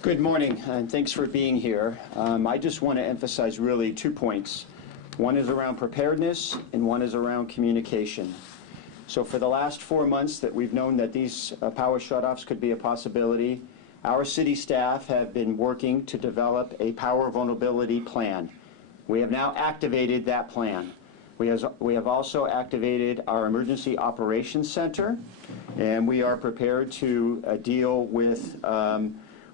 Good morning, and thanks for being here. I just want to emphasize really 2 points. One is around preparedness, and one is around communication. So for the last 4 months that we've known that these power shutoffs could be a possibility, our city staff have been working to develop a power vulnerability plan. We have now activated that plan. We have also activated our Emergency Operations Center, and we are prepared to deal with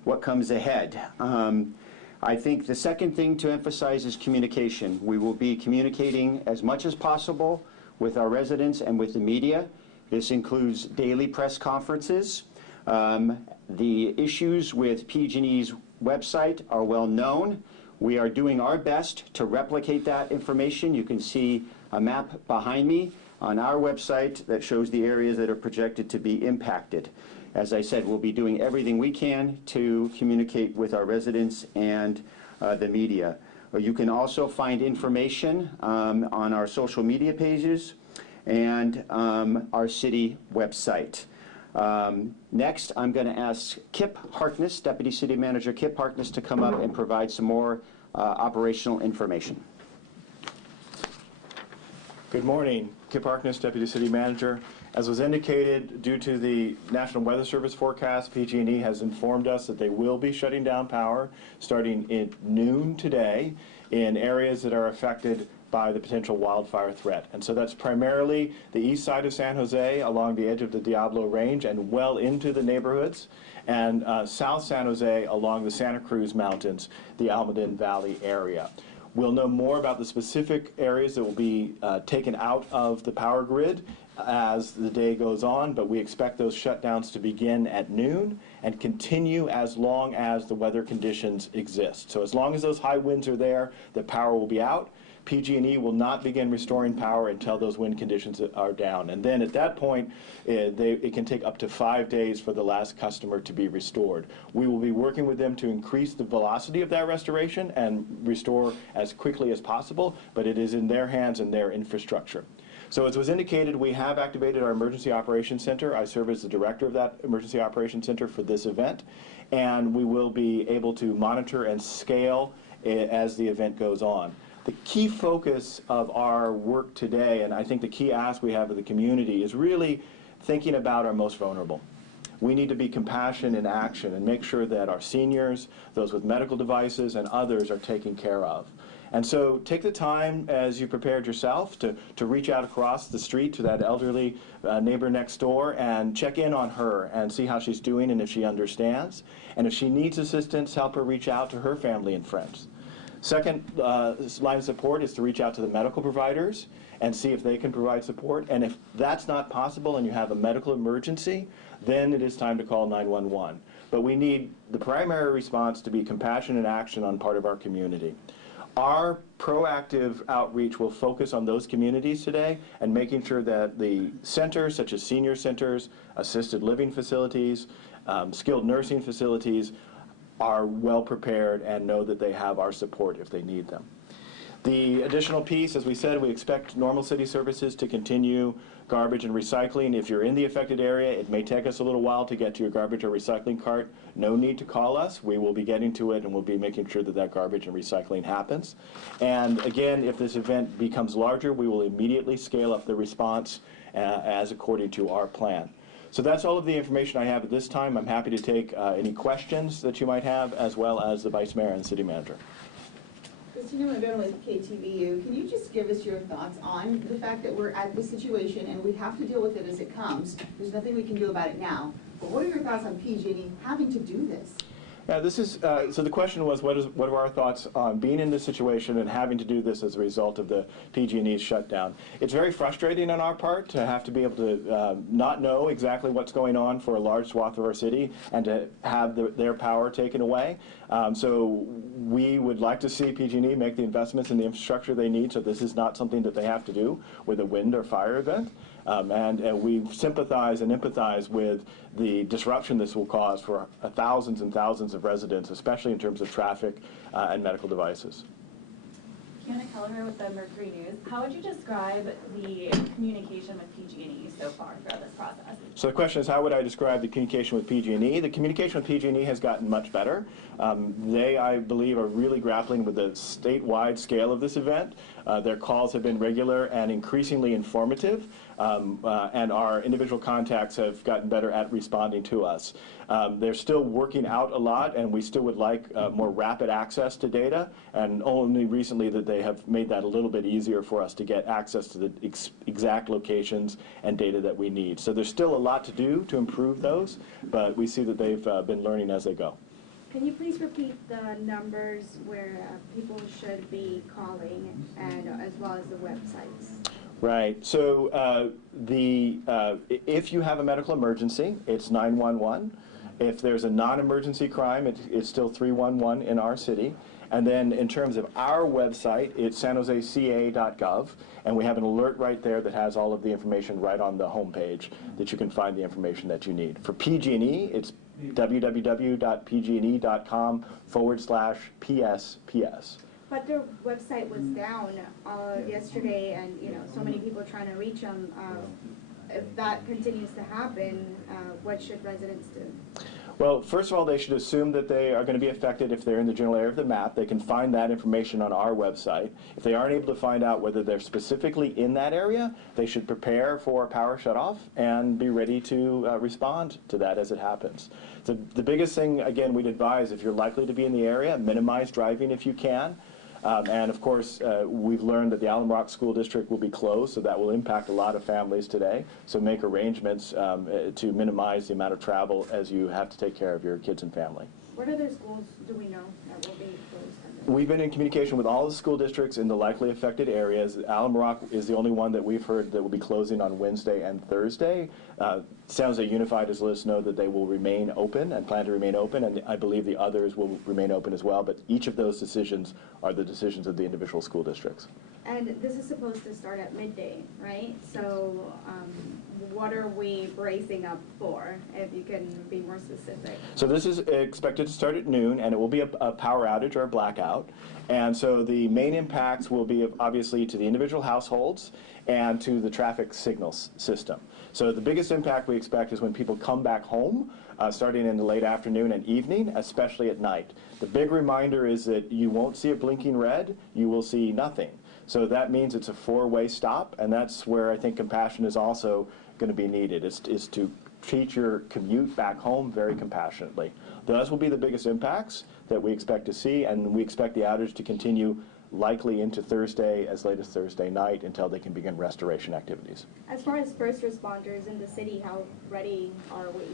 what comes ahead. I think the second thing to emphasize is communication. We will be communicating as much as possible with our residents and with the media. This includes daily press conferences. The issues with PG&E's website are well known. We are doing our best to replicate that information. You can see a map behind me on our website that shows the areas that are projected to be impacted. As I said, we'll be doing everything we can to communicate with our residents and the media. You can also find information on our social media pages and our city website. Next, I'm going to ask Kip Harkness, Deputy City Manager Kip Harkness, to come up and provide some more operational information. Good morning. Kip Harkness, Deputy City Manager. As was indicated, due to the National Weather Service forecast, PG&E has informed us that they will be shutting down power starting at noon today in areas that are affected by the potential wildfire threat. And so that's primarily the east side of San Jose along the edge of the Diablo Range and well into the neighborhoods, and South San Jose along the Santa Cruz Mountains, the Almaden Valley area. We'll know more about the specific areas that will be taken out of the power grid as the day goes on, but we expect those shutdowns to begin at noon and continue as long as the weather conditions exist. So as long as those high winds are there, the power will be out. PG&E will not begin restoring power until those wind conditions are down. And then at that point, it can take up to 5 days for the last customer to be restored. We will be working with them to increase the velocity of that restoration and restore as quickly as possible, but it is in their hands and their infrastructure. So as was indicated, we have activated our Emergency Operations Center. I serve as the director of that Emergency Operations Center for this event, and we will be able to monitor and scale as the event goes on. The key focus of our work today, and I think the key ask we have of the community, is really thinking about our most vulnerable. We need to be compassionate in action and make sure that our seniors, those with medical devices, and others are taken care of. And so take the time as you prepared yourself to reach out across the street to that elderly neighbor next door and check in on her and see how she's doing and if she understands. And if she needs assistance, help her reach out to her family and friends. Second line of support is to reach out to the medical providers and see if they can provide support. And if that's not possible and you have a medical emergency, then it is time to call 911. But we need the primary response to be compassion and action on part of our community. Our proactive outreach will focus on those communities today and making sure that the centers, such as senior centers, assisted living facilities, skilled nursing facilities, are well prepared and know that they have our support if they need them. The additional piece, as we said, we expect normal city services to continue garbage and recycling. If you're in the affected area, it may take us a little while to get to your garbage or recycling cart. No need to call us. We will be getting to it and we'll be making sure that that garbage and recycling happens. And again, if this event becomes larger, we will immediately scale up the response as according to our plan. So that's all of the information I have at this time. I'm happy to take any questions that you might have, as well as the Vice Mayor and City Manager. Christina Madonna with KTVU. Can you just give us your thoughts on the fact that we're at this situation and we have to deal with it as it comes? There's nothing we can do about it now. But what are your thoughts on PG&E having to do this? Yeah, this is, so the question was, what are our thoughts on being in this situation and having to do this as a result of the PG&E's shutdown? It's very frustrating on our part to have to be able to not know exactly what's going on for a large swath of our city and to have their power taken away. So we would like to see PG&E make the investments in the infrastructure they need, so this is not something that they have to do with a wind or fire event. And we sympathize and empathize with the disruption this will cause for thousands and thousands of residents, especially in terms of traffic and medical devices. Kiana Kelleher with the Mercury News. How would you describe the communication with PG&E so far throughout this process? So the question is, how would I describe the communication with PG&E? The communication with PG&E has gotten much better. They, I believe, are really grappling with the statewide scale of this event. Their calls have been regular and increasingly informative, and our individual contacts have gotten better at responding to us. They're still working out a lot, and we still would like more rapid access to data, and only recently that they have made that a little bit easier for us to get access to the exact locations and data that we need. So there's still a lot to do to improve those, but we see that they've been learning as they go. Can you please repeat the numbers where people should be calling, and as well as the websites? Right. So if you have a medical emergency, it's 911. If there's a non-emergency crime, it's still 311 in our city. And then in terms of our website, it's sanjoseca.gov, and we have an alert right there that has all of the information right on the homepage that you can find the information that you need. For PG&E, it's www.pgne.com/PSPS. But their website was down yesterday, and so many people trying to reach them. If that continues to happen, what should residents do? Well, first of all, they should assume that they are going to be affected if they're in the general area of the map. They can find that information on our website. If they aren't able to find out whether they're specifically in that area, they should prepare for a power shutoff and be ready to respond to that as it happens. The biggest thing, again, we'd advise, if you're likely to be in the area, minimize driving if you can. And of course, we've learned that the Alum Rock School District will be closed, so that will impact a lot of families today. So make arrangements to minimize the amount of travel as you have to take care of your kids and family. What other schools do we know that will be closed? We've been in communication with all the school districts in the likely affected areas. Alum Rock is the only one that we've heard that will be closing on Wednesday and Thursday. San Jose Unified has let us know that they will remain open and plan to remain open, and I believe the others will remain open as well, but each of those decisions are the decisions of the individual school districts. And this is supposed to start at midday, right? So what are we bracing up for, if you can be more specific? So this is expected to start at noon, and it will be a power outage or a blackout. And so the main impacts will be obviously to the individual households and to the traffic signals system. So the biggest impact we expect is when people come back home, starting in the late afternoon and evening, especially at night. The big reminder is that you won't see a blinking red, you will see nothing. So that means it's a four-way stop, and that's where I think compassion is also going to be needed, is to treat your commute back home very compassionately. Those will be the biggest impacts that we expect to see, and we expect the outage to continue likely into Thursday, as late as Thursday night, until they can begin restoration activities. As far as first responders in the city, how ready are we?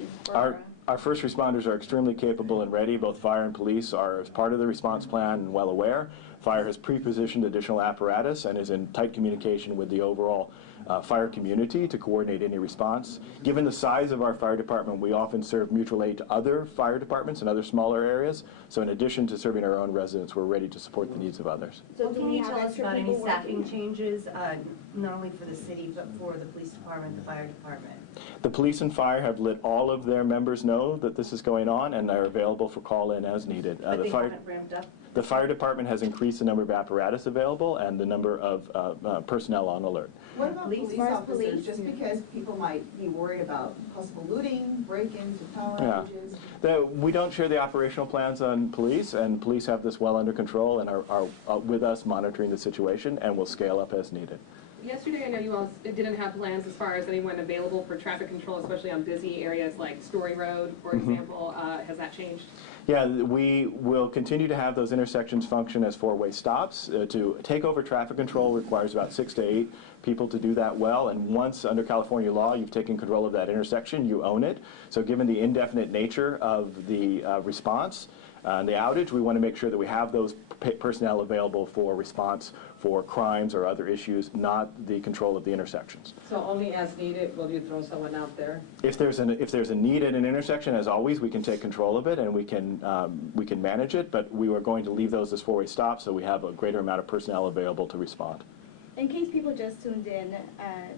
Our first responders are extremely capable and ready. Both fire and police are as part of the response plan and well aware. Fire has pre-positioned additional apparatus and is in tight communication with the overall fire community to coordinate any response. Given the size of our fire department, we often serve mutual aid to other fire departments in other smaller areas. So in addition to serving our own residents, we're ready to support the needs of others. So can you tell us about any staffing changes, not only for the city, but for the police department, the fire department? The police and fire have let all of their members know that this is going on, and they're available for call-in as needed. But they haven't ramped up? The fire department has increased the number of apparatus available and the number of personnel on alert. What about police officers? Just because people might be worried about possible looting, break-ins, and power outages? We don't share the operational plans on police, and police have this well under control and are with us monitoring the situation and will scale up as needed. Yesterday, I know you all didn't have plans as far as anyone available for traffic control, especially on busy areas like Story Road, for example. Has that changed? Yeah, we will continue to have those intersections function as four-way stops. To take over traffic control requires about 6 to 8 people to do that well, and once under California law you've taken control of that intersection, you own it. So given the indefinite nature of the response and the outage, we want to make sure that we have those personnel available for response for crimes or other issues, not the control of the intersections. So only as needed, will you throw someone out there? If there's a need at an intersection, as always, we can take control of it and we can manage it, but we are going to leave those as four-way stops so we have a greater amount of personnel available to respond. In case people just tuned in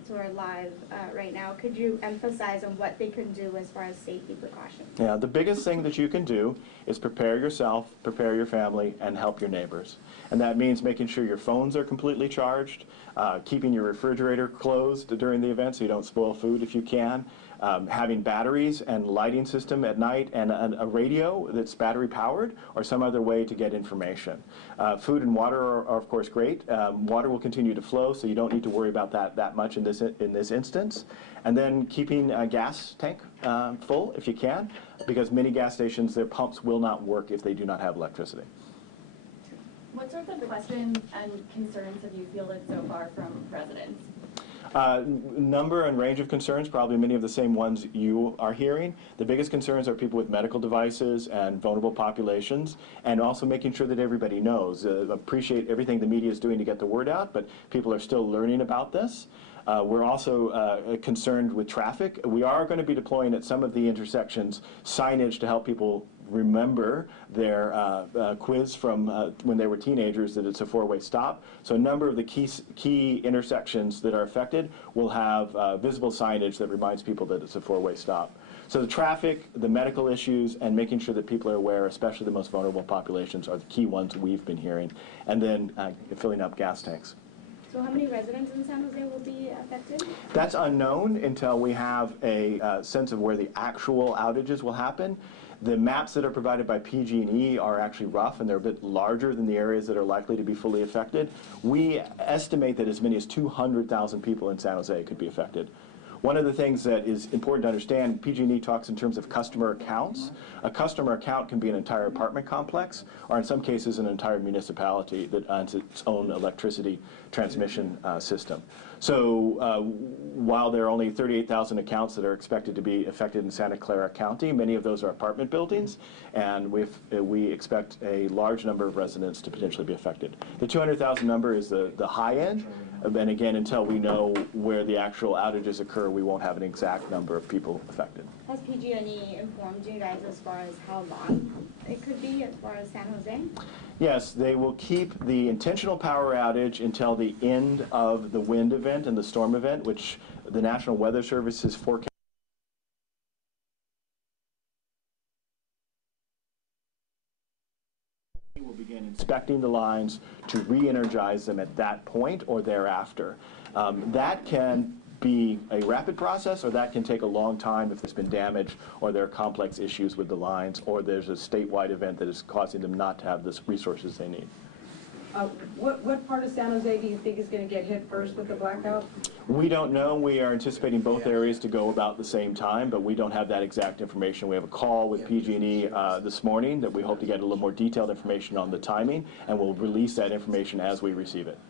to our live right now, could you emphasize on what they can do as far as safety precautions? Yeah, the biggest thing that you can do is prepare yourself, prepare your family, and help your neighbors. And that means making sure your phones are completely charged, keeping your refrigerator closed during the event so you don't spoil food if you can, having batteries and lighting system at night, and a radio that's battery powered, or some other way to get information. Food and water are of course great. Water will continue to flow, so you don't need to worry about that much in this instance. And then keeping a gas tank full if you can, because many gas stations, their pumps will not work if they do not have electricity. What sorts of questions and concerns have you fielded so far from residents? Number and range of concerns, probably many of the same ones you are hearing. The biggest concerns are people with medical devices and vulnerable populations, and also making sure that everybody knows. Appreciate everything the media is doing to get the word out, but people are still learning about this. We're also concerned with traffic. We are going to be deploying at some of the intersections signage to help people remember their quiz from when they were teenagers that it's a four-way stop. So a number of the key intersections that are affected will have visible signage that reminds people that it's a four-way stop. So the traffic, the medical issues, and making sure that people are aware, especially the most vulnerable populations, are the key ones we've been hearing. And then filling up gas tanks. So how many residents in San Jose will be affected? That's unknown until we have a sense of where the actual outages will happen. The maps that are provided by PG&E are actually rough, and they're a bit larger than the areas that are likely to be fully affected. We estimate that as many as 200,000 people in San Jose could be affected. One of the things that is important to understand, PG&E talks in terms of customer accounts. A customer account can be an entire apartment complex, or in some cases an entire municipality that owns its own electricity transmission system. So while there are only 38,000 accounts that are expected to be affected in Santa Clara County, many of those are apartment buildings, and we expect a large number of residents to potentially be affected. The 200,000 number is the high end, and again, until we know where the actual outages occur, we won't have an exact number of people affected. Has PG&E informed you guys as far as how long it could be as far as San Jose? Yes, they will keep the intentional power outage until the end of the wind event and the storm event, which the National Weather Service is forecasting. We'll begin inspecting the lines to re-energize them at that point or thereafter. That can be a rapid process, or that can take a long time if there's been damage or there are complex issues with the lines, or there's a statewide event that is causing them not to have the resources they need. What part of San Jose do you think is going to get hit first with the blackout? We don't know. We are anticipating both areas to go about the same time, but we don't have that exact information. We have a call with PG&E this morning that we hope to get a little more detailed information on the timing, and we'll release that information as we receive it.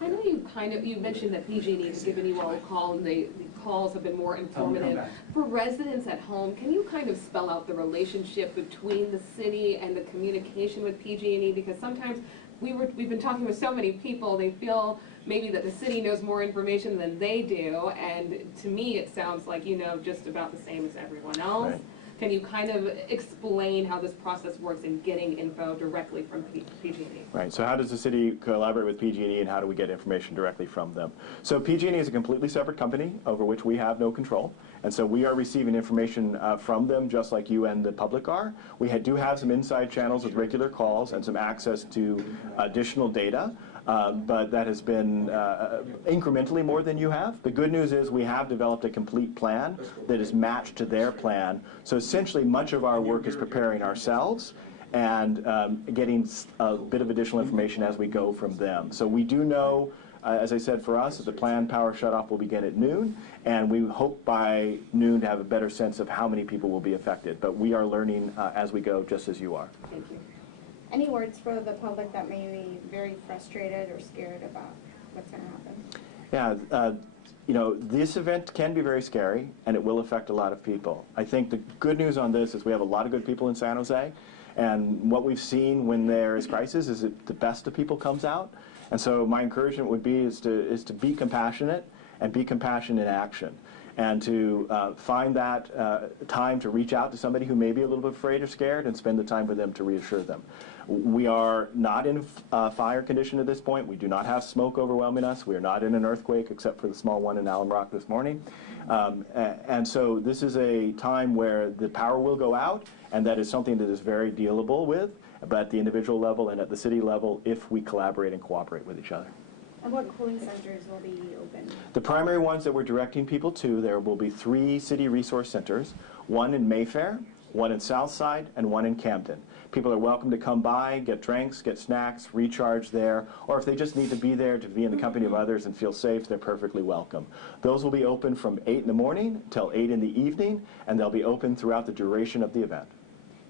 I know you mentioned that PG&E has given you all a call, and the calls have been more informative. For residents at home, can you kind of spell out the relationship between the city and the communication with PG&E? Because sometimes we've been talking with so many people, they feel maybe that the city knows more information than they do, and to me it sounds like you know just about the same as everyone else. Right. Can you kind of explain how this process works in getting info directly from PG&E? Right, so how does the city collaborate with PG&E, and how do we get information directly from them? So PG&E is a completely separate company over which we have no control, and so we are receiving information from them just like you and the public are. We do have some inside channels with regular calls and some access to additional data. But that has been incrementally more than you have. The good news is we have developed a complete plan that is matched to their plan. So essentially much of our work is preparing ourselves and getting a bit of additional information as we go from them. So we do know, as I said, for us, that the planned power shutoff will begin at noon, and we hope by noon to have a better sense of how many people will be affected. But we are learning as we go, just as you are. Thank you. Any words for the public that may be very frustrated or scared about what's going to happen? Yeah, you know, this event can be very scary, and it will affect a lot of people. I think the good news on this is we have a lot of good people in San Jose, and what we've seen when there is crisis is that the best of people comes out. And so my encouragement would be is to be compassionate, and be compassionate in action. and to find that time to reach out to somebody who may be a little bit afraid or scared and spend the time with them to reassure them. We are not in fire condition at this point. We do not have smoke overwhelming us. We are not in an earthquake except for the small one in Alum Rock this morning. And so this is a time where the power will go out, and that is something that is very dealable with, but at the individual level and at the city level if we collaborate and cooperate with each other. And what cooling centers will be open? The primary ones that we're directing people to, there will be 3 city resource centers, one in Mayfair, one in Southside, and one in Camden. People are welcome to come by, get drinks, get snacks, recharge there, or if they just need to be there to be in the company of others and feel safe, they're perfectly welcome. Those will be open from 8 in the morning till 8 in the evening, and they'll be open throughout the duration of the event.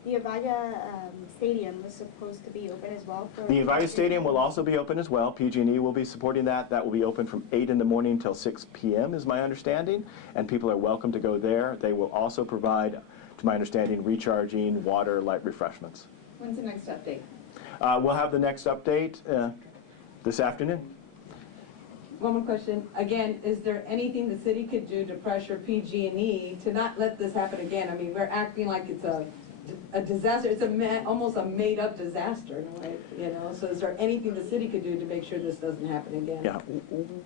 The Avaya Stadium was supposed to be open as well for... The Avaya Stadium will also be open as well. PG&E will be supporting that. That will be open from 8 in the morning till 6 p.m. is my understanding, and people are welcome to go there. They will also provide, to my understanding, recharging, water, light refreshments. When's the next update? We'll have the next update this afternoon. One more question. Again, is there anything the city could do to pressure PG&E to not let this happen again? I mean, we're acting like it's a disaster. It's almost a made-up disaster in a way, you know? So is there anything the city could do to make sure this doesn't happen again? Yeah,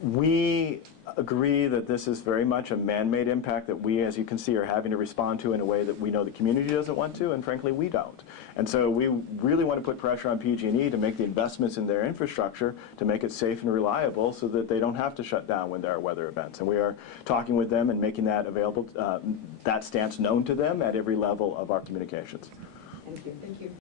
we agree that this is very much a man-made impact that we, as you can see, are having to respond to in a way that we know the community doesn't want to, and frankly, we don't. And so we really want to put pressure on PG&E to make the investments in their infrastructure to make it safe and reliable so that they don't have to shut down when there are weather events. And we are talking with them and making that available, that stance known to them at every level of our communications. Thank you. Thank you.